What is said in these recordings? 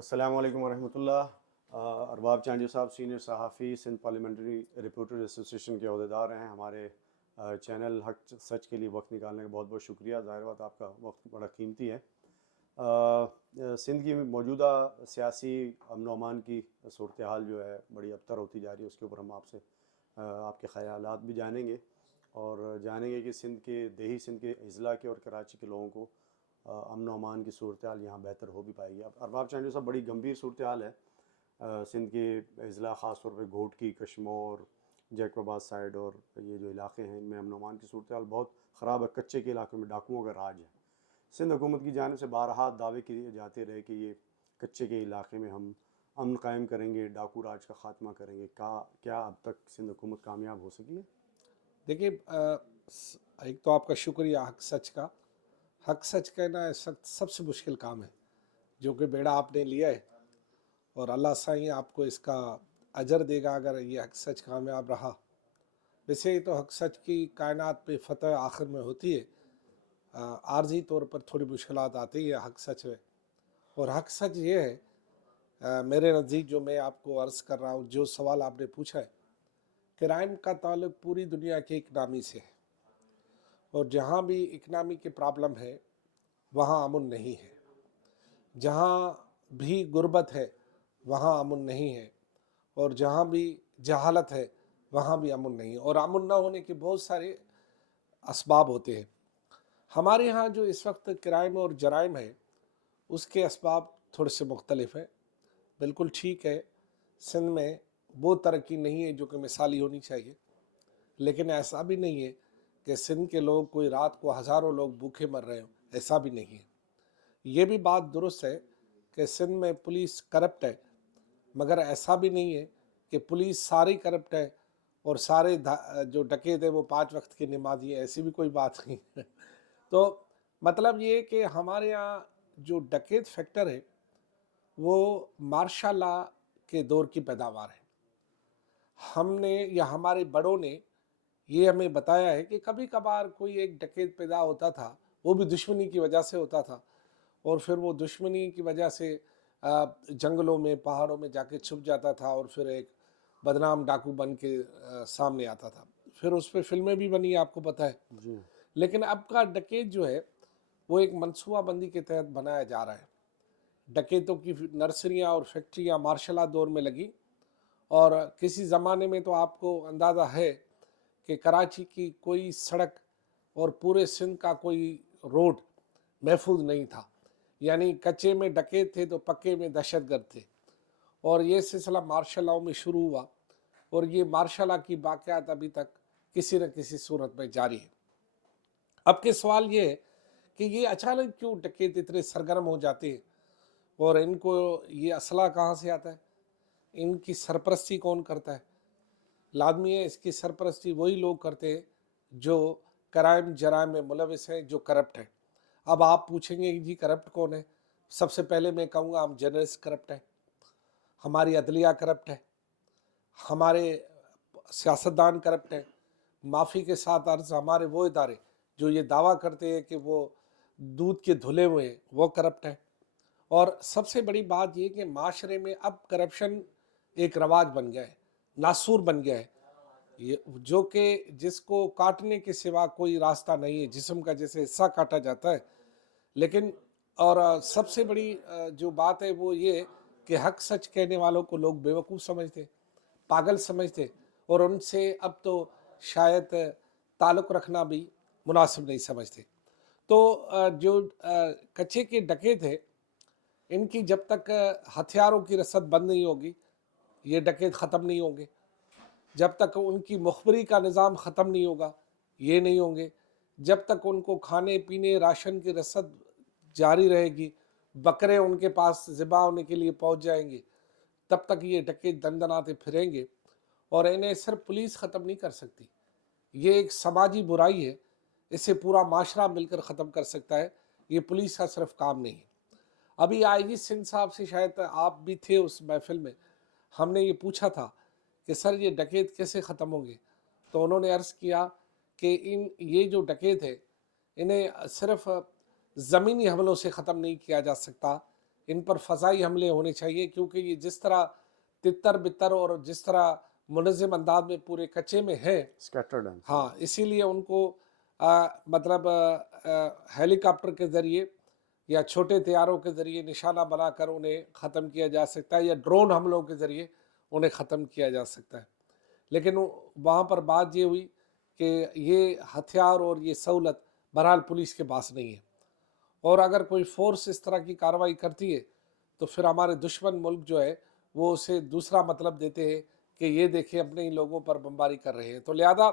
السلام علیکم ورحمۃ اللہ۔ ارباب چانجو صاحب سینئر صحافی سندھ پارلیمنٹری رپورٹر ایسوسیشن کے عہدیدار ہیں۔ ہمارے چینل حق سچ کے لیے وقت نکالنے کا بہت بہت شکریہ۔ ظاہر بات آپ کا وقت بڑا قیمتی ہے۔ سندھ کی موجودہ سیاسی امن و امان کی صورتحال جو ہے بڑی ابتر ہوتی جا رہی ہے، اس کے اوپر ہم آپ سے آپ کے خیالات بھی جانیں گے، اور جانیں گے کہ سندھ کے دیہی سندھ کے اضلاع کے اور کراچی کے لوگوں کو امن و امان کی صورتحال یہاں بہتر ہو بھی پائے گی۔ اب ارباب چانجو صاحب بڑی گمبھیر صورتحال ہے سندھ کے اضلاع، خاص طور پہ گھوٹکی، کشمور، جیکب آباد سائڈ اور یہ جو علاقے ہیں ان میں امن و امان کی صورتحال بہت خراب ہے۔ کچے کے علاقوں میں ڈاکوؤں کا راج ہے۔ سندھ حکومت کی جانب سے بارہا دعوے کیے جاتے رہے کہ یہ کچے کے علاقے میں ہم امن قائم کریں گے، ڈاکو راج کا خاتمہ کریں گے۔ کیا اب تک سندھ حکومت کامیاب ہو سکی ہے؟ دیکھیے، ایک تو آپ کا شکریہ حق سچ کا۔ حق سچ کہنا اس وقت سب سے مشکل کام ہے جو کہ بیڑا آپ نے لیا ہے، اور اللہ سائیں آپ کو اس کا اجر دے گا اگر یہ حق سچ کامیاب رہا۔ ویسے تو حق سچ کی کائنات پہ فتح آخر میں ہوتی ہے، عارضی طور پر تھوڑی مشکلات آتی ہے حق سچ میں، اور حق سچ یہ ہے میرے نزدیک جو میں آپ کو عرض کر رہا ہوں، جو سوال آپ نے پوچھا ہے، کرائم کا تعلق پوری دنیا کے اکنامی سے ہے، اور جہاں بھی اکنامی کی پرابلم ہے وہاں امن نہیں ہے، جہاں بھی غربت ہے وہاں امن نہیں ہے، اور جہاں بھی جہالت ہے وہاں بھی امن نہیں ہے، اور امن نہ ہونے کے بہت سارے اسباب ہوتے ہیں۔ ہمارے ہاں جو اس وقت کرائم اور جرائم ہے اس کے اسباب تھوڑے سے مختلف ہیں۔ بالکل ٹھیک ہے، سندھ میں وہ ترقی نہیں ہے جو کہ مثالی ہونی چاہیے، لیکن ایسا بھی نہیں ہے کہ سندھ کے لوگ کوئی رات کو ہزاروں لوگ بھوکے مر رہے ہوں، ایسا بھی نہیں ہے۔ یہ بھی بات درست ہے کہ سندھ میں پولیس کرپٹ ہے، مگر ایسا بھی نہیں ہے کہ پولیس ساری کرپٹ ہے اور سارے جو ڈکیت ہیں وہ 5 وقت کی نمازی ہیں، ایسی بھی کوئی بات نہیں ہے۔ تو مطلب یہ کہ ہمارے ہاں جو ڈکیت فیکٹر ہے وہ مارشاء لاء کے دور کی پیداوار ہے۔ ہم نے یا ہمارے بڑوں نے یہ ہمیں بتایا ہے کہ کبھی کبھار کوئی ایک ڈکیت پیدا ہوتا تھا، وہ بھی دشمنی کی وجہ سے ہوتا تھا، اور پھر وہ دشمنی کی وجہ سے جنگلوں میں پہاڑوں میں جا کے چھپ جاتا تھا، اور پھر ایک بدنام ڈاکو بن کے سامنے آتا تھا۔ پھر اس پہ فلمیں بھی بنی، آپ کو پتہ ہے۔ جی لیکن اب کا ڈکیت جو ہے وہ ایک منصوبہ بندی کے تحت بنایا جا رہا ہے۔ ڈکیتوں کی نرسریاں اور فیکٹریاں مارشل لاء دور میں لگی، اور کسی زمانے میں تو آپ کو اندازہ ہے کہ کراچی کی کوئی سڑک اور پورے سندھ کا کوئی روڈ محفوظ نہیں تھا، یعنی کچے میں ڈکیت تھے تو پکے میں دہشت گرد تھے، اور یہ سلسلہ مارشل لاء میں شروع ہوا، اور یہ مارشل لاء کی باقیات ابھی تک کسی نہ کسی صورت میں جاری ہے۔ اب کے سوال یہ ہے کہ یہ اچانک کیوں ڈکیت اتنے سرگرم ہو جاتے ہیں، اور ان کو یہ اسلحہ کہاں سے آتا ہے، ان کی سرپرستی کون کرتا ہے؟ لازمی ہے اس کی سرپرستی وہی لوگ کرتے ہیں جو کرائم جرائم میں ملوث ہیں، جو کرپٹ ہیں۔ اب آپ پوچھیں گے کہ جی کرپٹ کون ہے؟ سب سے پہلے میں کہوں گا ہم جرنلسٹ کرپٹ ہیں، ہماری عدلیہ کرپٹ ہے، ہمارے سیاستدان کرپٹ ہیں، معافی کے ساتھ عرض ہمارے وہ ادارے جو یہ دعویٰ کرتے ہیں کہ وہ دودھ کے دھلے ہوئے ہیں وہ کرپٹ ہیں۔ اور سب سے بڑی بات یہ کہ معاشرے میں اب کرپشن ایک رواج بن گیا ہے، ناسور بن گیا ہے، جو کہ جس کو کاٹنے کے سوا کوئی راستہ نہیں ہے، جسم کا جیسے حصہ کاٹا جاتا ہے۔ لیکن اور سب سے بڑی جو بات ہے وہ یہ کہ حق سچ کہنے والوں کو لوگ بیوقوف سمجھتے، پاگل سمجھتے، اور ان سے اب تو شاید تعلق رکھنا بھی مناسب نہیں سمجھتے۔ تو جو کچے کے ڈکیت تھے، ان کی جب تک ہتھیاروں کی رسد بند نہیں ہوگی یہ ڈکیت ختم نہیں ہوں گے، جب تک ان کی مخبری کا نظام ختم نہیں ہوگا یہ نہیں ہوں گے، جب تک ان کو کھانے پینے راشن کی رسد جاری رہے گی، بکرے ان کے پاس ذبح ہونے کے لیے پہنچ جائیں گے، تب تک یہ ڈکیت دندناتے پھریں گے، اور انہیں صرف پولیس ختم نہیں کر سکتی، یہ ایک سماجی برائی ہے، اسے پورا معاشرہ مل کر ختم کر سکتا ہے، یہ پولیس کا صرف کام نہیں ہے۔ ابھی آئی جی سندھ صاحب سے، شاید آپ بھی تھے اس محفل میں، ہم نے یہ پوچھا تھا کہ سر یہ ڈکیت کیسے ختم ہوں گے، تو انہوں نے عرض کیا کہ یہ جو ڈکیت ہے انہیں صرف زمینی حملوں سے ختم نہیں کیا جا سکتا، ان پر فضائی حملے ہونے چاہیے، کیونکہ یہ جس طرح تتر بتر اور جس طرح منظم انداز میں پورے کچے میں ہے، اسکیٹرڈ ہیں. ہاں اسی لیے ان کو مطلب ہیلی کاپٹر کے ذریعے یا چھوٹے طیاروں کے ذریعے نشانہ بنا کر انہیں ختم کیا جا سکتا ہے، یا ڈرون حملوں کے ذریعے انہیں ختم کیا جا سکتا ہے. لیکن وہاں پر بات یہ ہوئی کہ یہ ہتھیار اور یہ سہولت بہرحال پولیس کے پاس نہیں ہے، اور اگر کوئی فورس اس طرح کی کارروائی کرتی ہے تو پھر ہمارے دشمن ملک جو ہے وہ اسے دوسرا مطلب دیتے ہیں کہ یہ دیکھیں اپنے ہی لوگوں پر بمباری کر رہے ہیں. تو لہذا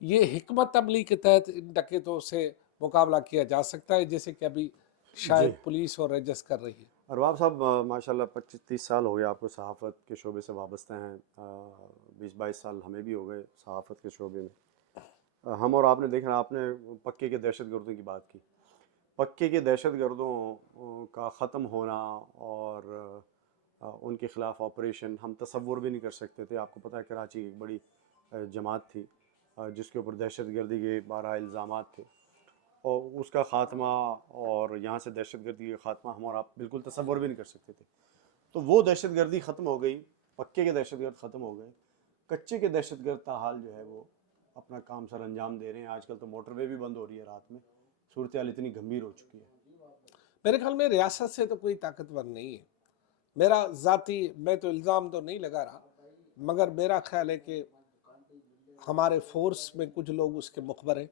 یہ حکمت عملی کے تحت ان ڈکیتوں سے مقابلہ کیا جا سکتا ہے، جیسے کہ ابھی شاید پولیس اور رجسٹ کر رہی ہے. ارباب صاحب ماشاءاللہ 25-30 سال ہو گئے آپ کو صحافت کے شعبے سے وابستہ ہیں، 20-22 سال ہمیں بھی ہو گئے صحافت کے شعبے میں. ہم اور آپ نے دیکھا، آپ نے پکے کے دہشت گردوں کی بات کی. پکے کے دہشت گردوں کا ختم ہونا اور ان کے خلاف آپریشن ہم تصور بھی نہیں کر سکتے تھے. آپ کو پتہ ہے کراچی ایک بڑی جماعت تھی جس کے اوپر دہشت گردی کے 12 الزامات تھے، اور اس کا خاتمہ اور یہاں سے دہشت گردی کا خاتمہ ہم اور آپ بالکل تصور بھی نہیں کر سکتے تھے. تو وہ دہشت گردی ختم ہو گئی، پکے کے دہشت گرد ختم ہو گئے. کچے کے دہشت گرد تاحال جو ہے وہ اپنا کام سر انجام دے رہے ہیں. آج کل تو موٹر وے بھی بند ہو رہی ہے رات میں. صورتحال اتنی گمبھیر ہو چکی ہے. میرے خیال میں ریاست سے تو کوئی طاقتور نہیں ہے. میرا ذاتی، میں تو الزام تو نہیں لگا رہا، مگر میرا خیال ہے کہ ہمارے فورس میں کچھ لوگ اس کے مخبر ہیں.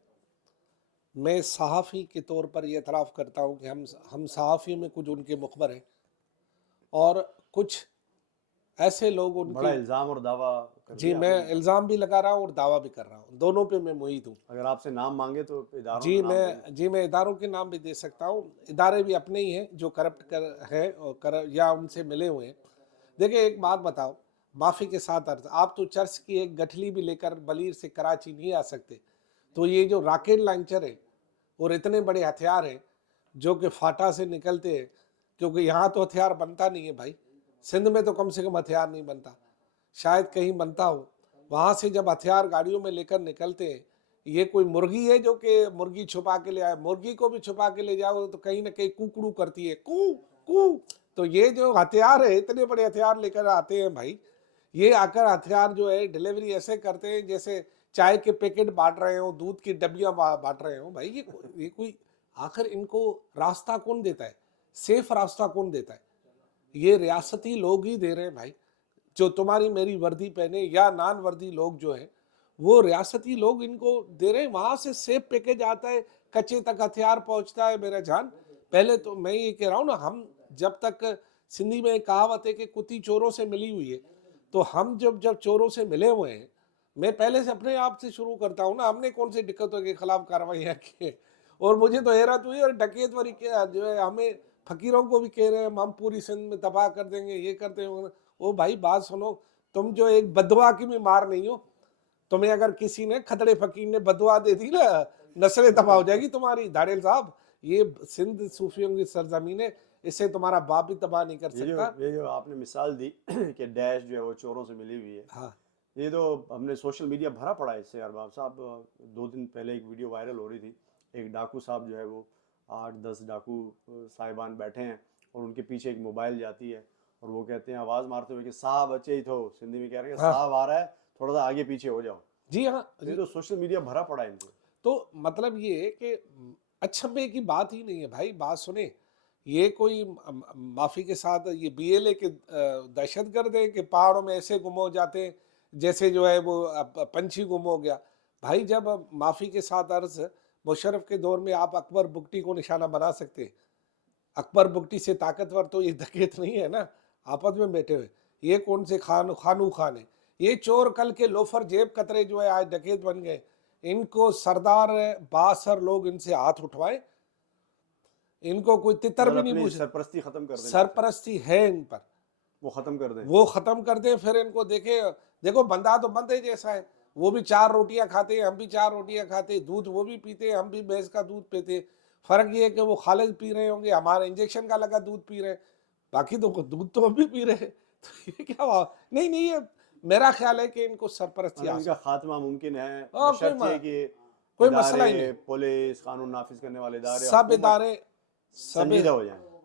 میں صحافی کے طور پر یہ اعتراف کرتا ہوں کہ ہم صحافیوں میں کچھ ان کے مخبر ہیں، اور کچھ ایسے لوگ ان بڑا کے. الزام اور دعویٰ کر جی دیا آپ میں نے. الزام بھی لگا رہا ہوں اور دعویٰ بھی کر رہا ہوں، دونوں پہ میں محیط ہوں. اگر آپ سے نام مانگے تو اداروں جی کا نام دیں. میں اداروں کے نام بھی دے سکتا ہوں. ادارے بھی اپنے ہی ہیں جو کرپٹ ہیں یا ان سے ملے ہوئے ہیں. دیکھیں ایک بات بتاؤ، معافی کے ساتھ عرض، آپ تو چرچ کی ایک گٹھلی بھی لے کر بلیر سے کراچی نہیں آ سکتے. تو یہ جو راکٹ لانچر ہے اور اتنے بڑے ہتھیار ہیں جو کہ فاٹا سے نکلتے ہیں، کیونکہ یہاں تو ہتھیار بنتا نہیں ہے بھائی، سندھ میں تو کم سے کم ہتھیار نہیں بنتا، شاید کہیں بنتا ہو. وہاں سے جب ہتھیار گاڑیوں میں لے کر نکلتے ہیں، یہ کوئی مرغی ہے جو کہ مرغی چھپا کے لے آئے؟ مرغی کو بھی چھپا کے لے جاؤ تو کہیں نہ کہیں کوکڑو کرتی ہے، کو کو. تو یہ جو ہتھیار ہے، اتنے بڑے ہتھیار لے کر آتے ہیں بھائی. یہ آ کر ہتھیار جو ہے ڈیلیوری ایسے کرتے ہیں جیسے چائے کے پیکٹ بانٹ رہے ہوں، دودھ کی ڈبیاں بانٹ رہے ہوں. بھائی یہ کوئی آخر ان کو راستہ کون دیتا ہے؟ سیف راستہ کون دیتا ہے؟ یہ ریاستی لوگ ہی دے رہے ہیں بھائی. جو تمہاری میری وردی پہنے یا نان وردی لوگ جو ہیں وہ ریاستی لوگ ان کو دے رہے ہیں. وہاں سے سیف پیکج آتا ہے، کچے تک ہتھیار پہنچتا ہے. میرا جان، پہلے تو میں یہ کہہ رہا ہوں نا، ہم جب تک سندھی میں ایک کہاوت ہے کہ کتی چوروں سے ملی ہوئی ہے، تو ہم جب چوروں سے ملے ہوئے ہیں، میں پہلے سے اپنے آپ سے شروع کرتا ہوں نا، ہم نے کون سے ڈکیتوں کے خلاف کارروائیاں کی ہیں. اور مجھے تو حیرت ہوئی، اور ڈکیت وری جو ہے ہمیں فقیروں کو بھی کہہ رہے ہیں ہم پوری سندھ میں تباہ کر دیں گے، یہ کرتے ہیں. او بھائی بات سنو، تم جو ایک بدوا کی بھی مار نہیں ہو. تمہیں اگر کسی نے کھتڑے فقیر نے بدوا دے دی نا، نسلیں تباہ ہو جائے گی تمہاری. دھاڑیل صاحب، یہ سندھ صوفیوں کی سرزمین ہے، اسے تمہارا باپ بھی تباہ نہیں کر سکتا. یہ جو آپ نے مثال دی کہ ڈیش جو ہے وہ چوروں سے ملی ہوئی ہے، ہاں یہ تو ہم نے سوشل میڈیا بھرا پڑا ہے اس سے. ارباب صاحب 2 دن پہلے ایک ویڈیو وائرل ہو رہی تھی، ایک ڈاکو صاحب جو ہے وہ 8-10 ڈاکو صاحبان بیٹھے ہیں اور ان کے پیچھے ایک موبائل جاتی ہے اور وہ کہتے ہیں آواز مارتے ہوئے کہ صاحب اچھے ہی تھو، سندھی میں کہہ رہے ہیں صاحب آ رہا ہے، تھوڑا سا آگے پیچھے ہو جاؤ. جی ہاں. یہ تو سوشل میڈیا بھرا پڑا ہے ان سے. تو مطلب یہ ہے کہ اچھبے کی بات ہی نہیں ہے بھائی. بات سنیں، یہ کوئی معافی کے ساتھ یہ بی ایل اے کے دہشت گرد ہے کہ پہاڑوں میں ایسے گم ہو جاتے ہیں جیسے جو ہے وہ پنچھی گم ہو گیا. بھائی جب معافی کے ساتھ عرض، مشرف کے دور میں آپ اکبر بگٹی کو نشانہ بنا سکتے ہیں. اکبر بگٹی سے طاقتور تو یہ ڈکیت نہیں ہے نا، آپس میں بیٹھے ہوئے. یہ کون سے خانو خان ہے؟ یہ چور کل کے لوفر جیب کترے جو ہے آج ڈکیت بن گئے. ان کو سردار باثر لوگ ان سے ہاتھ اٹھوائے، ان کو کوئی تتر بھی نہیں اپنی پوچھ. سرپرستی ختم کر دیں، سرپرستی ہے ان پر، وہ ختم کر دیں. وہ ختم کر دیں. پھر ان کو دیکھو بندہ تو بندے جیسا ہے. وہ بھی 4 روٹیاں کھاتے ہیں، ہم بھی 4 روٹیاں کھاتے ہیں. دودھ وہ بھی پیتے ہیں، ہم بھی بھینس کا دودھ پیتے ہیں. فرق یہ ہے کہ وہ خالص پی رہے ہوں گے، ہمارا انجیکشن کا لگا دودھ پی رہے ہیں. باقی تو دودھ تو ہم بھی پی رہے ہیں. تو یہ کیا ہوا؟ نہیں یہ میرا خیال ہے کہ ان کو سرپرستی ان کا خاتمہ ممکن ہے، کوئی بشرط یہ کہ مسئلہ ہی نہیں. ادارے، پولیس، قانون نافذ کرنے والے ادارے، سب حکومت ادارے سنجیدہ ہو جائیں.